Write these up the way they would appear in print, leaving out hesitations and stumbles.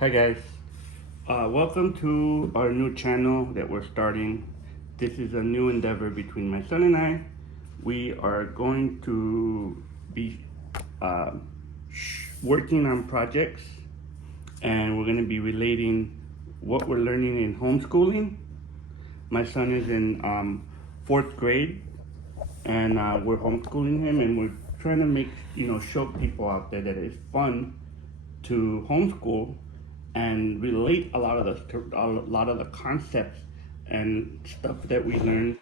Hi guys, welcome to our new channel that we're starting. This is a new endeavor between my son and I. We are going to be uh, working on projects, and we're going to be relating what we're learning in homeschooling. My son is in fourth grade, and we're homeschooling him, and we're trying to make, show people out there that it's fun to homeschool and relate a lot of the concepts and stuff that we learn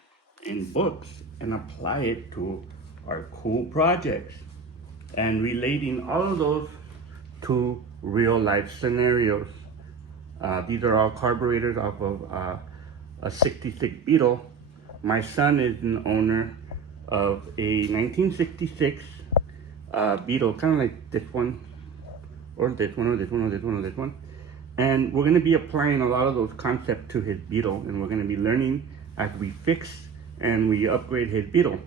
in books and apply it to our cool projects, and relating all of those to real life scenarios. These are all carburetors off of a 66 Beetle. My son is an owner of a 1966 Beetle, kind of like this one, or this one, or this one, or this one, or this one. And we're going to be applying a lot of those concepts to his Beetle, and we're going to be learning as we fix and we upgrade his Beetle.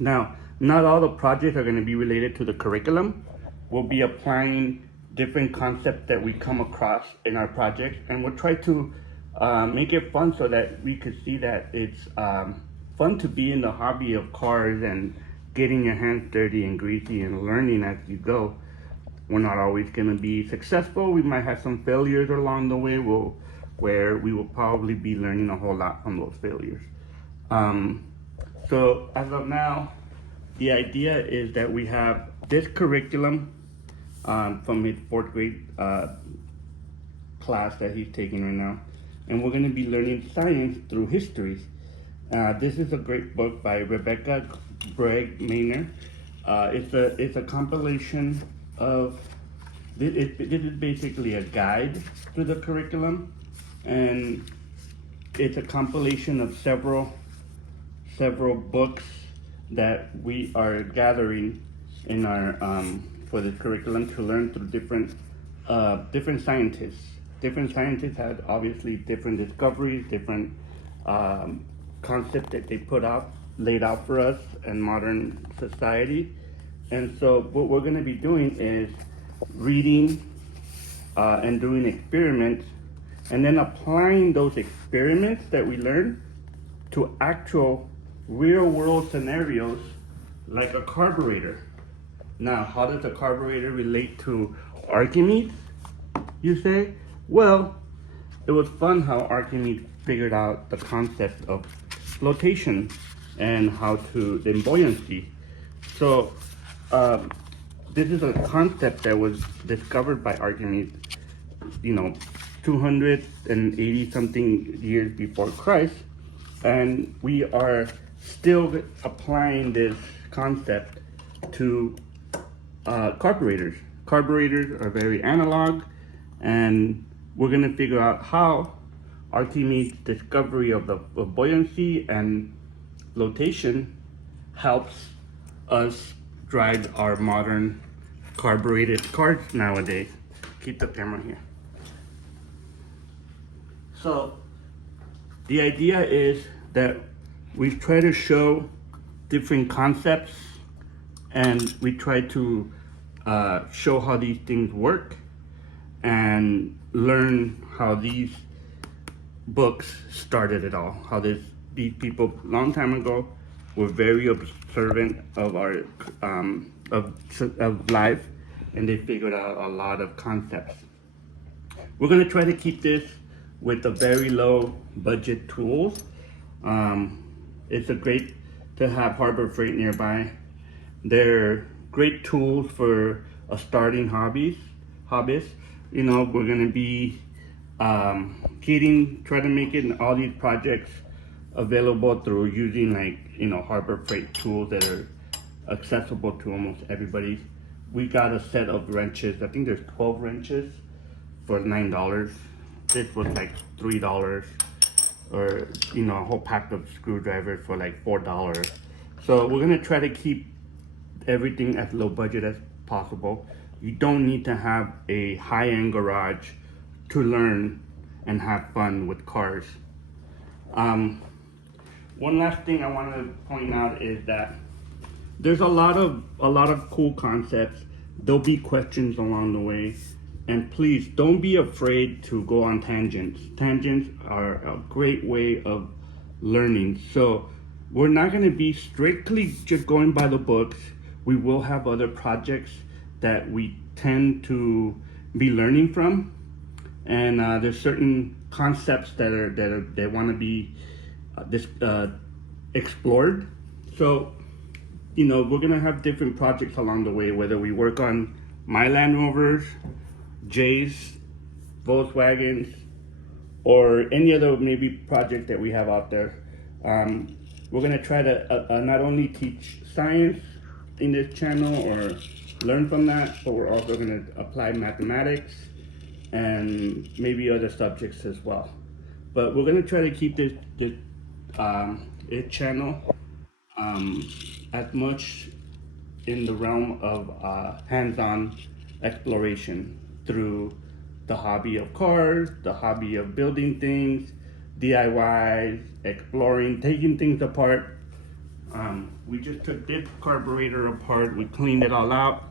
Now, not all the projects are going to be related to the curriculum. We'll be applying different concepts that we come across in our projects, and we'll try to make it fun so that we could see that it's fun to be in the hobby of cars and getting your hands dirty and greasy and learning as you go. We're not always going to be successful. We might have some failures along the way, where we will probably be learning a whole lot from those failures. So as of now, the idea is that we have this curriculum from his fourth grade class that he's taking right now, and we're going to be learning science through history. This is a great book by Rebecca Bragg Maynard. It's a compilation of this is basically a guide to the curriculum, and it's a compilation of several books that we are gathering in our for this curriculum to learn through different scientists. Different scientists had obviously different discoveries, different concepts that they laid out for us in modern society. And so what we're going to be doing is reading and doing experiments, and then applying those experiments that we learn to actual real world scenarios like a carburetor. Now, how does a carburetor relate to Archimedes, you say? Well, it was fun how Archimedes figured out the concept of flotation and then buoyancy. So this is a concept that was discovered by Archimedes, 280 something years before Christ, and we are still applying this concept to carburetors. Carburetors are very analog, and we're going to figure out how Archimedes' discovery of buoyancy and flotation helps us drive our modern carbureted cars nowadays. Keep the camera here. So the idea is that we try to show different concepts, and we try to show how these things work and learn how these books started it all, how these people long time ago were very observant of our of life, and they figured out a lot of concepts. We're going to try to keep this with a very low budget tools. It's a great to have Harbor Freight nearby. They're great tools for a starting hobbyist. We're going to be try to make it in all these projects available through using Harbor Freight tools that are accessible to almost everybody. We got a set of wrenches. I think there's 12 wrenches for $9. This was like $3, or a whole pack of screwdrivers for like $4. So we're gonna try to keep everything as low budget as possible. You don't need to have a high-end garage to learn and have fun with cars. One last thing I want to point out is that there's a lot of cool concepts. There'll be questions along the way. And please don't be afraid to go on tangents. Tangents are a great way of learning. So we're not going to be strictly just going by the books. We will have other projects that we tend to be learning from, and there's certain concepts that want to be explored. So we're gonna have different projects along the way, whether we work on my Land Rovers, Jay's, Volkswagens, or any other maybe project that we have out there. We're gonna try to not only teach science in this channel or learn from that, but we're also gonna apply mathematics and maybe other subjects as well. But we're gonna try to keep this channel as much in the realm of hands-on exploration through the hobby of cars, the hobby of building things, DIYs, exploring, taking things apart. We just took this carburetor apart, we cleaned it all out,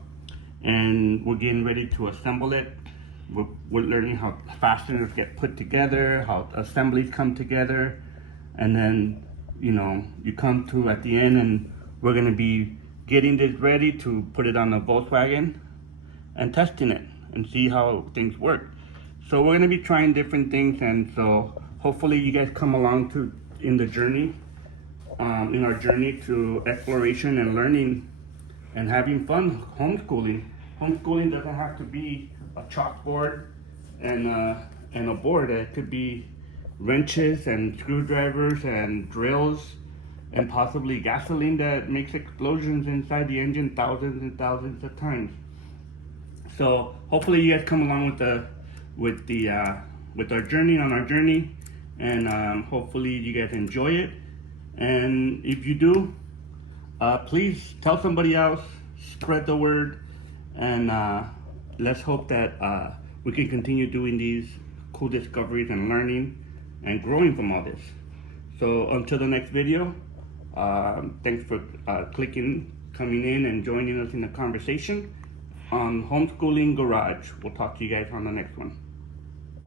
and we're getting ready to assemble it. We're learning how fasteners get put together, how assemblies come together, and then you come to at the end, and we're going to be getting this ready to put it on a Volkswagen and testing it and see how things work. So we're going to be trying different things, and so hopefully you guys come along in the journey, in our journey to exploration and learning and having fun homeschooling. Homeschooling doesn't have to be a chalkboard and a board. It could be wrenches and screwdrivers and drills and possibly gasoline that makes explosions inside the engine thousands and thousands of times. So hopefully you guys come along with our journey, and hopefully you guys enjoy it. And if you do, please tell somebody else, spread the word, and let's hope that we can continue doing these cool discoveries and learning and growing from all this. So until the next video, thanks for coming in and joining us in the conversation on Homeschooling Garage. We'll talk to you guys on the next one.